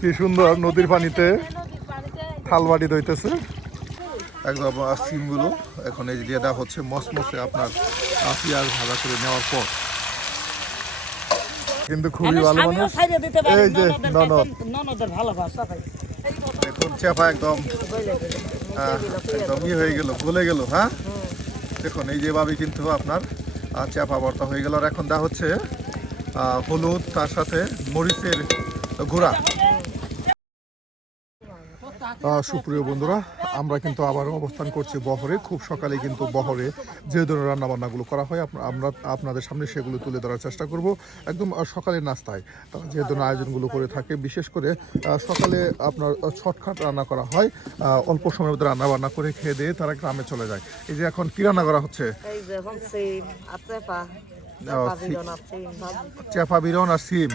কি সুন্দর নদীর পানিতে থালবাটি দইতেছে একদম সিমগুলো এখন এই দিয়ে দেওয়া হচ্ছে মসমসে আপনার পেঁয়াজ ভাজা করে নেওয়ার পর কিন্তু খুবই ভালো মানুষ এই যে ননদের ভালোবাসা দেখুন চেপা একদম একদম হয়ে গেল গলে গেল। হ্যাঁ দেখুন এই যেভাবে কিন্তু আপনার চেপা ভর্তা হয়ে গেল। আর এখন দেওয়া হচ্ছে হলুদ তার সাথে মরিচের গুঁড়া। সুপ্রিয় বন্ধুরা, আমরা কিন্তু আবারও অবস্থান করছি বহরে। খুব সকালে কিন্তু বহরে যে ধরনের রান্নাবান্নাগুলো করা হয় আমরা আপনাদের সামনে সেগুলো তুলে ধরার চেষ্টা করব। একদম সকালের নাস্তায় তারা যে ধরনের আয়োজনগুলো করে থাকে, বিশেষ করে সকালে আপনার শর্টকাট রান্না করা হয়, অল্প সময়ের মধ্যে রান্নাবান্না করে খেয়ে দিয়ে তারা গ্রামে চলে যায়। এই যে এখন কি রান্না করা হচ্ছে? চেপা বিরন আর সিম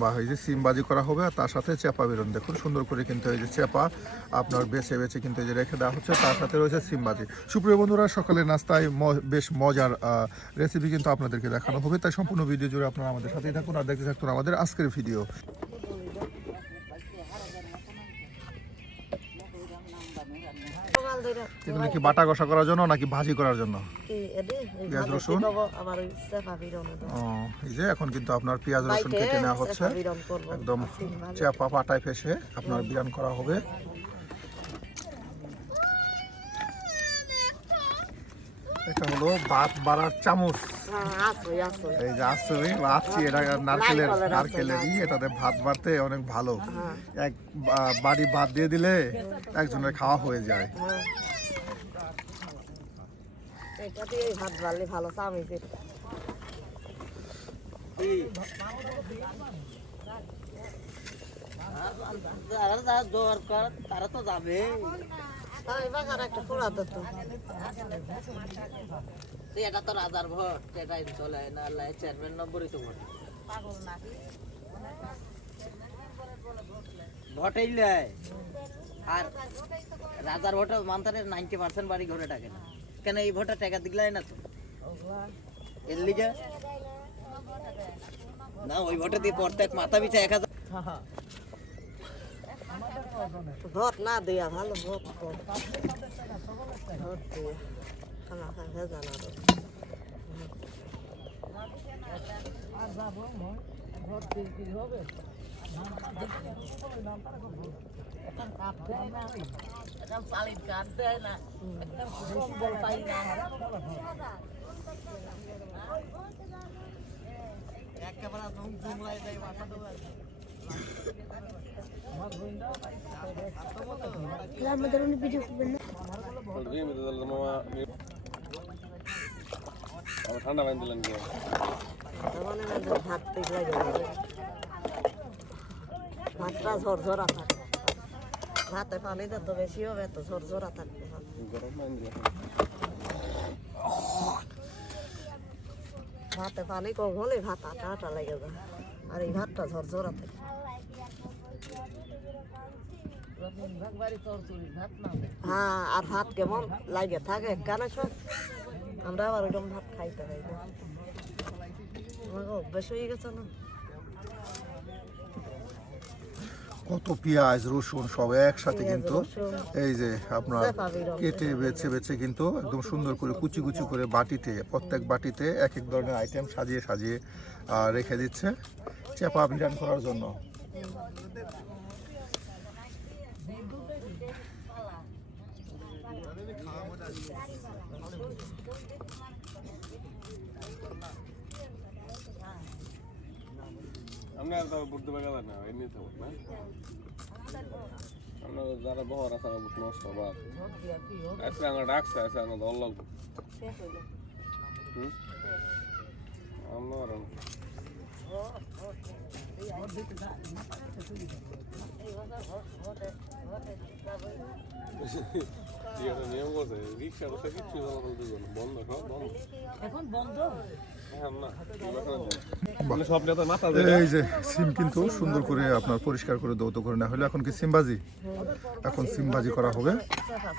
বা এই যে সিম ভাজি করা হবে আর তার সাথে চেপা বিরন। দেখুন সুন্দর করে কিন্তু এই যে চেপা আপনার বেছে বেছে কিন্তু এই যে রেখে দেওয়া হচ্ছে, তার সাথে রয়েছে সিম ভাজি। সুপ্রিয় বন্ধুরা, সকালের নাস্তায় বেশ মজার রেসিপি কিন্তু আপনাদেরকে দেখানো হবে, তাই সম্পূর্ণ ভিডিও জুড়ে আপনারা আমাদের সাথেই থাকুন আর দেখতে থাকুন আমাদের আজকের ভিডিও। এগুলো কি বাটা কষা করার জন্য নাকি ভাজি করার জন্য? পেঁয়াজ রসুন এই যে এখন কিন্তু আপনার পেঁয়াজ রসুন কেটে নেওয়া হচ্ছে, একদম চেপা পাটায় ফেসে আপনার বিরান করা হবে। এটা হলো ভাত বাড়ার চামচ, এই যে আসই বাড়ছি, এটা নারকেলেরই, এটাতে ভাত বাড়তে অনেক ভালো। এক বাড়ি ভাত দিয়ে দিলে একজনের খাওয়া হয়ে যায়। ভাত বাড়লে ভালো চামচ তারা তো যাবে। এটা তো রাজার ভোট, এটাই চলে না, চেয়ারম্যান নম্বরই তো ভোট ভোটেই নেয়। আর রাজার ভোটে মান্থানের 90% বাড়ি ঘরে টাকে না কেন, এই ভোটে টাকা দিগলাই না তো এর লিগে না, ওই ভোটে দিয়ে প্রত্যেক মাথা পিছা 1000 ভোট না দেয়া ভালো। ভোট ঠান্ডা পানি দিলেন ভাতটা ঝরঝরা থাকে, ভাতে পানি তো বেশি হবে তো ঝরঝরা থাকবে। ভাতে পানি কম হলে ভাত আটা আটা লেগে যায়, আর এই ভাতটা ঝরঝরা থাকে। হ্যাঁ, আর ভাত কেমন লাগে থাকে কেন সব আমরা আবার ওইরকম ভাত খাইতে পাই না, অভ্যাস হয়ে গেছে না। কত পেঁয়াজ রসুন সব একসাথে কিন্তু এই যে আপনার কেটে বেছে বেছে কিন্তু একদম সুন্দর করে কুচি কুচি করে বাটিতে, প্রত্যেক বাটিতে এক এক ধরনের আইটেম সাজিয়ে সাজিয়ে রেখে দিচ্ছে চেপা বিরান করার জন্য। আমরা তো বুঝতে পারলাম না এমনি তো না, আমরা যারা বহর আছে না বুঝতে নষ্ট বাদ আজকে আমরা ডাকছে আছে আমরা দল লাগবো আমরা নিয়ম করছে রিক্সা বসে কিচ্ছু বন্ধ এখন বন্ধ। এই যে সিম কিন্তু সুন্দর করে আপনার পরিষ্কার করে দৌত করে নেওয়া হলো। এখন কি সিম ভাজি, এখন সিম ভাজি করা হবে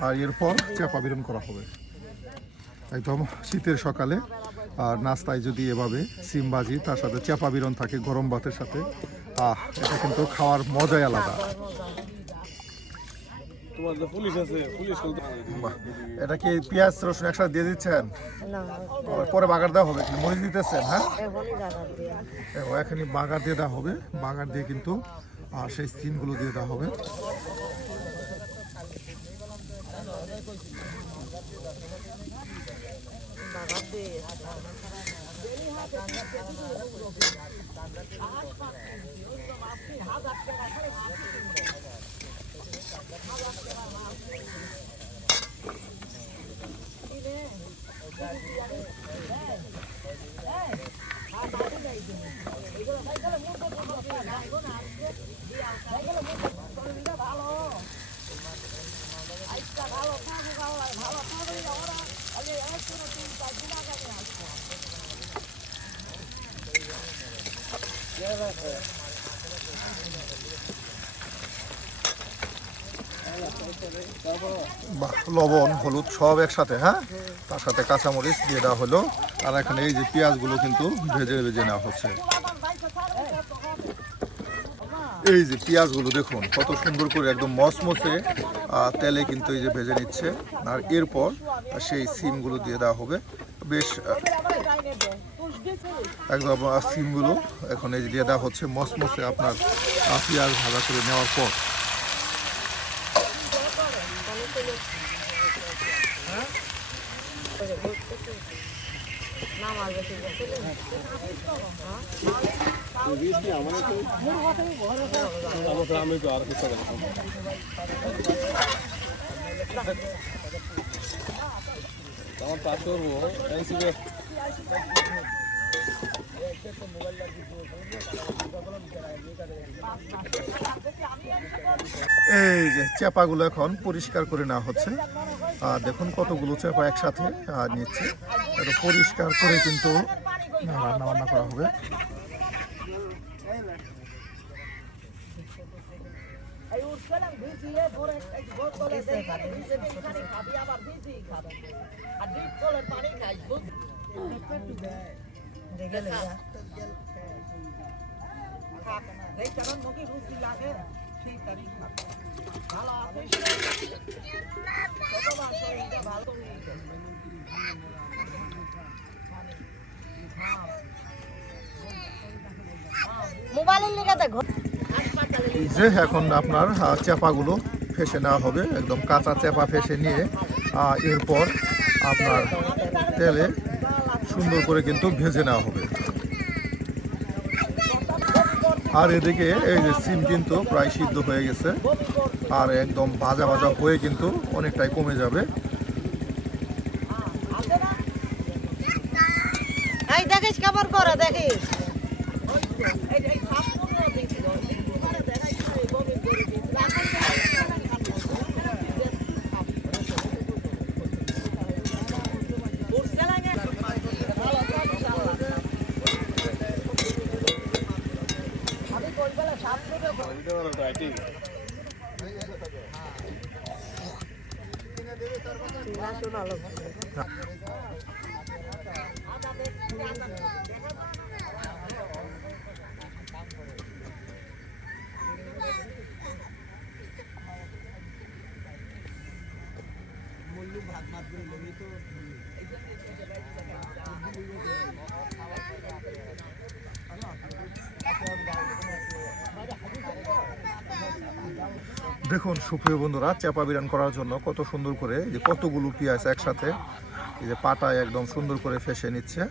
আর এরপর চেপা বিরন করা হবে। একদম শীতের সকালে আর নাস্তায় যদি এভাবে সিম ভাজি তার সাথে চাপা বিরন থাকে গরম ভাতের সাথে, এটা কিন্তু খাওয়ার মজাই আলাদা। বাহ, এটা কি পেঁয়াজ রসুন একসাথে দিয়ে দিচ্ছেন? পরে বাগার দেওয়া হবে, মরিচ দিতেছেন? হ্যাঁ, এখানে বাগার দিয়ে দেওয়া হবে, বাগার দিয়ে কিন্তু সেই সিমগুলো দিয়ে দেওয়া হবে। বাহ, লবণ হলুদ সব একসাথে, হ্যাঁ, তার সাথে কাঁচামরিচ দিয়ে দেওয়া হলো। আর এখানে এই যে পেঁয়াজগুলো কিন্তু ভেজে ভেজে নেওয়া হচ্ছে। এই যে পেঁয়াজগুলো দেখুন কত সুন্দর করে একদম মচমচে তেলে কিন্তু এই যে ভেজে নিচ্ছে। আর এরপর সেই সিমগুলো দিয়ে দেওয়া হবে, বেশ একদম সিমগুলো এখন এই যে দিয়ে দেওয়া হচ্ছে মচমচে আপনার পেঁয়াজ ভাজা করে নেওয়ার পর। এই যে চেপাগুলো এখন পরিষ্কার করে নেওয়া হচ্ছে। দেখুন কতগুলো চেপা একসাথে নিচ্ছে, এটা পরিষ্কার করে কিন্তু রান্না বান্না করা হবে। যে এখন আপনার চেপাগুলো ফেসে নেওয়া হবে, একদম কাঁচা চেপা ফেসে নিয়ে এরপর আপনার তেলে সুন্দর করে কিন্তু ভেজে নেওয়া হবে। আর এদিকে এই যে সিম কিন্তু প্রায় সিদ্ধ হয়ে গেছে, আর একদম ভাজা ভাজা হয়ে কিন্তু অনেকটাই কমে যাবে। দেখিস খবর করে দেখিস দেখুন সুপ্রিয় বন্ধুরা, চাপা বিরান করার জন্য কত সুন্দর করে যে কতগুলো পেঁয়াজ একসাথে এই যে পাটায় একদম সুন্দর করে ফেসে নিচ্ছে।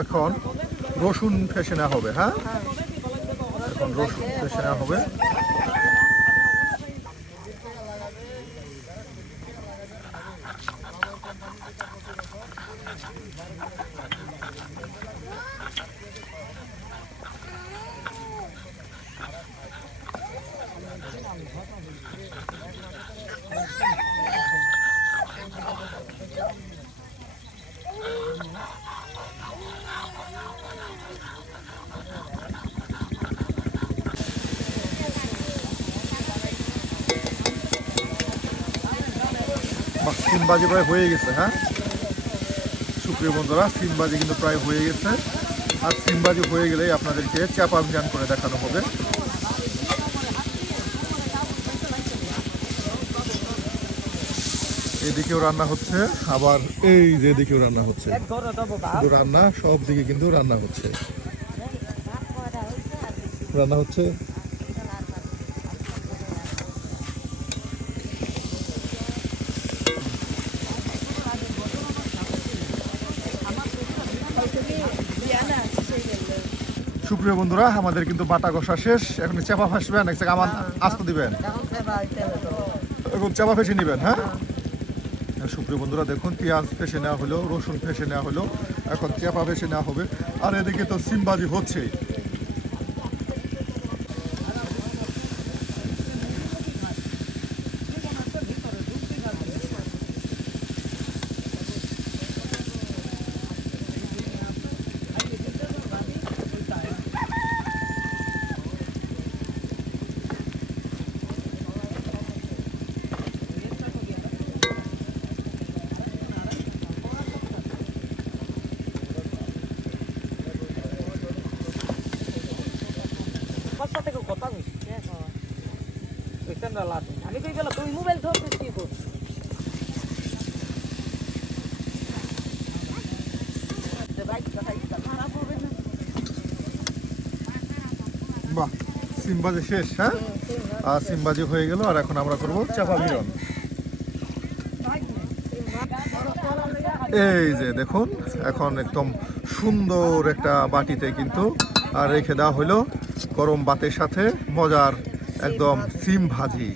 এখন রসুন ফেসে নেওয়া হবে। হ্যাঁ, এখন রসুন ফেসে নেওয়া হবে। সিম ভাজি প্রায় হয়ে গেছে। হ্যাঁ সুপ্রিয় বন্ধুরা, সিম ভাজি কিন্তু প্রায় হয়ে গেছে। আর সিম ভাজি হয়ে গেলেই আপনাদেরকে চাপা অভিযান করে দেখানো হবে। এদিকেও রান্না হচ্ছে, আবার এই যে এদিকেও রান্না হচ্ছে। শুধু রান্না, সব দিকে কিন্তু রান্না হচ্ছে। রান্না হচ্ছে। সুপ্রিয় বন্ধুরা, আমাদের কিন্তু বাটা কষা শেষ। এখন চাপা ফাঁসবেন, এক আমার আস্ত দিবেন, এখন চাপা ফেসে নেবেন। হ্যাঁ সুপ্রিয় বন্ধুরা, দেখুন পেঁয়াজ ফেসে নেওয়া হলো, রসুন ফেসে নেওয়া হলো, এখন চাপা ফেসে নেওয়া হবে। আর এদিকে তো সিম ভাজি হচ্ছে। আমি কই গেল তুই মোবাইল ধরছিস কি করছিস? বাহ, সিম ভাজি শেষ। হ্যাঁ, আর সিম ভাজি হয়ে গেল। আর এখন আমরা করব চাপা ভিড়ন। এই যে দেখুন, এখন একদম সুন্দর একটা বাটিতে কিন্তু আর রেখে দেওয়া হলো গরম ভাতের সাথে মজার একদম সিম ভাজি।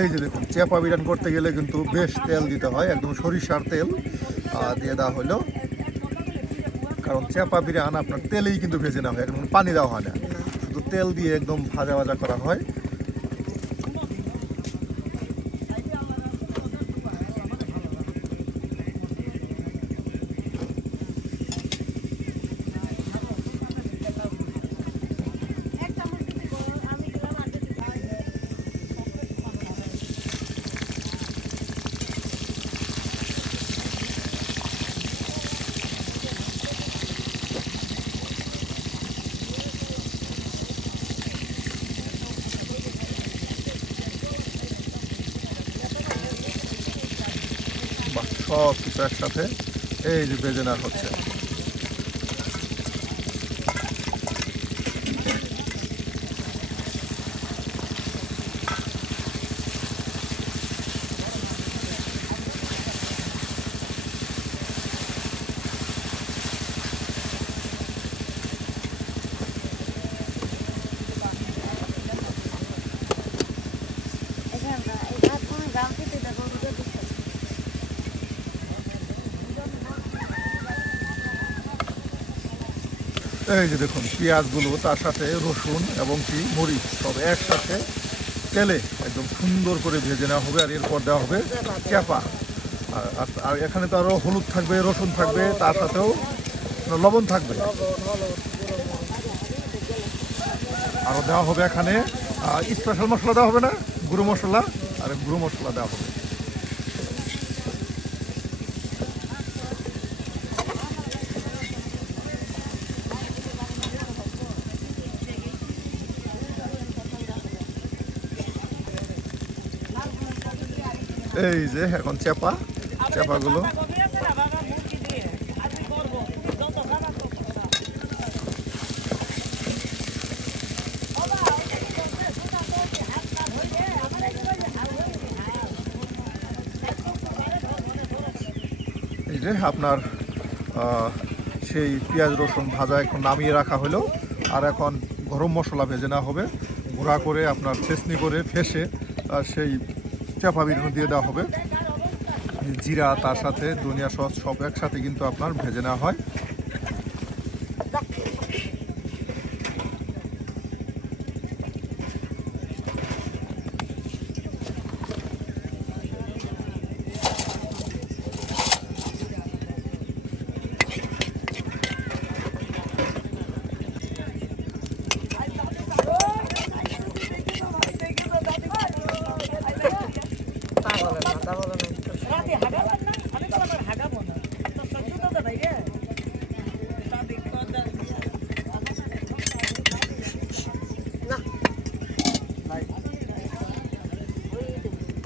এই যে দেখুন, চাপা বিরান করতে গেলে কিন্তু বেশ তেল দিতে হয়, একদম সরিষার তেল দিয়ে দেওয়া হলো। কারণ চাপা বিরান আপনার তেলেই কিন্তু ভেজে নেওয়া হয়, একদম পানি দেওয়া হয় না, শুধু তেল দিয়ে একদম ভাজা ভাজা করা হয়। সব কিছু একসাথে এই যে ভেজে নেওয়া হচ্ছে। এই যে দেখুন, পেঁয়াজগুলো তার সাথে রসুন এবং কি মরিচ সব একসাথে তেলে একদম সুন্দর করে ভেজে নেওয়া হবে। আর এরপর দেওয়া হবে চাপা। আর এখানে তো আরও হলুদ থাকবে, রসুন থাকবে, তার সাথেও লবণ থাকবে। আরও দেওয়া হবে এখানে স্পেশাল মশলা দেওয়া হবে না, গুঁড়ো মশলা, আর গুঁড়ো মশলা দেওয়া হবে। এই যে এখন চাপাগুলো এই যে আপনার সেই পেঁয়াজ রসুন ভাজা এখন নামিয়ে রাখা হলো আর এখন গরম মশলা ভেজে নেওয়া হবে গুঁড়া করে আপনার ছেঁচনি করে ফেসে সেই চাপা বিরিয়ানি দিয়ে দেওয়া হবে জিরা তার সাথে ধনিয়া সস সব একসাথে কিন্তু আপনার ভেজে নেওয়া হয়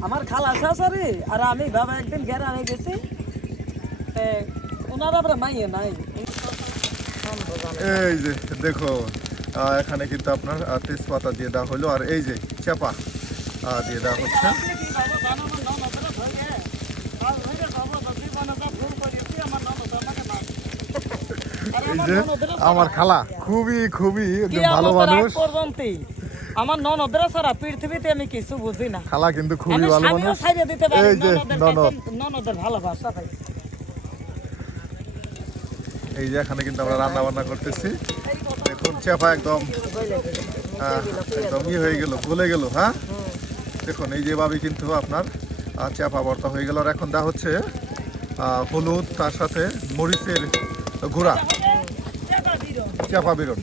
আমার খালা শাশুড়ি আর আমি বাবা একদিন গ্রামে গেছি ওনার আবার মাইয়ে নাই এই যে দেখো এখানে কিন্তু আপনার তেজপাতা দিয়ে দেওয়া হলো আর এই যে চাপা দিয়ে দেওয়া হচ্ছে এই যে আমার খালা খুবই খুবই একদম ভালো মানুষ আমার ননদরা সারা পৃথিবীতে আমি কিছু বুঝি না খালা কিন্তু খুবই ভালো মানুষ দিতে পারি এই যে ননদের ভালোবাসা ভাই এই যে এখানে কিন্তু আমরা রান্না বান্না করতেছি দেখুন চাপা একদম একদম হয়ে গেল গলে গেল হ্যাঁ দেখুন এই যেভাবে কিন্তু আপনার চাপা ভর্তা হয়ে গেল আর এখন দেওয়া হচ্ছে হলুদ তার সাথে মরিচের গুঁড়া চাপা বিরন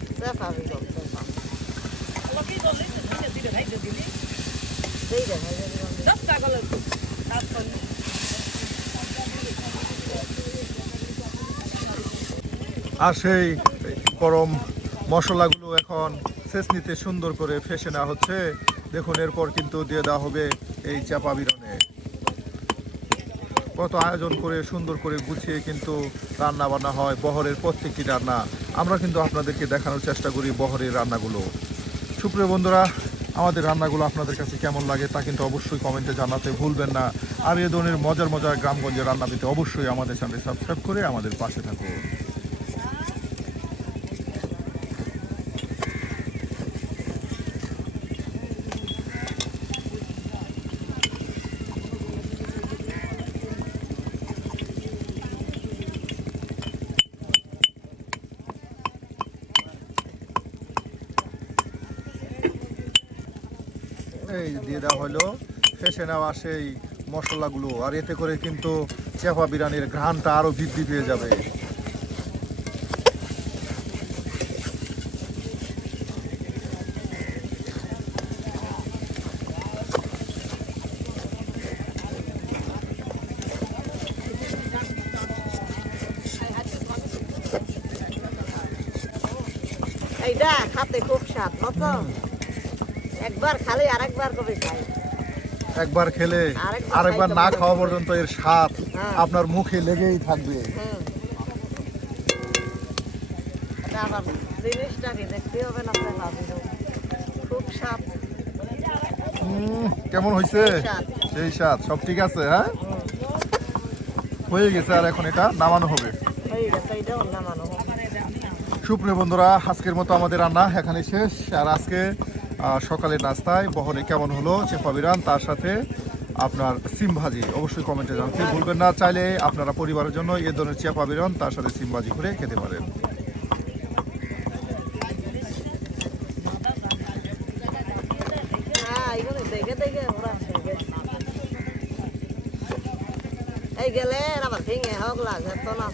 আর সেই গরম মশলাগুলো এখন ছেঁচনিতে সুন্দর করে ফেসে নেওয়া হচ্ছে দেখুন এরপর কিন্তু দিয়ে দেওয়া হবে এই চাপা বিরনে কত আয়োজন করে সুন্দর করে গুছিয়ে কিন্তু রান্না বান্না হয় বহরের প্রত্যেকটি রান্না আমরা কিন্তু আপনাদেরকে দেখানোর চেষ্টা করি বহরের রান্নাগুলো সুপ্রিয় বন্ধুরা আমাদের রান্নাগুলো আপনাদের কাছে কেমন লাগে তা কিন্তু অবশ্যই কমেন্টে জানাতে ভুলবেন না আর এ ধরনের মজার মজার গ্রামগঞ্জের রান্না পেতে অবশ্যই আমাদের চ্যানেল সাবস্ক্রাইব করে আমাদের পাশে থাকুন এই দিয়ে দেওয়া হলো ফেসে নেওয়া সেই মশলাগুলো আর এতে করে কিন্তু চাপা বিরিয়ানির ঘ্রাণটা আরো বৃদ্ধি পেয়ে যাবে এইটা খাতে খুব স্বাদ মতো একবার খালি আরেকবার কবে খাই একবার খেলে আরেকবার না খাওয়া পর্যন্ত এর স্বাদ আপনার মুখে লেগেই থাকবে আবার জিনিসটাকে দেখতে হবে না খুব স্বাদ কেমন হয়েছে সেই স্বাদ সব ঠিক আছে হ্যাঁ হয়ে গেছে আর এখন এটা নামানো হবে হয়ে গেছে এটাও নামানো হবে সুপ্রিয় বন্ধুরা আজকের মতো আমাদের রান্না এখানে শেষ আর আজকে সকালের নাস্তায় বহরে কেমন হলো চাপা বিরান তার সাথে আপনার সিম ভাজি অবশ্যই কমেন্টে জানাতে ভুলবেন না চাইলে আপনারা পরিবারের জন্য এ ধরনের চাপা বিরান তার সাথে সিম ভাজি করে খেতে পারেন এই গেলে আবার ভেঙে হোক লাগে তো না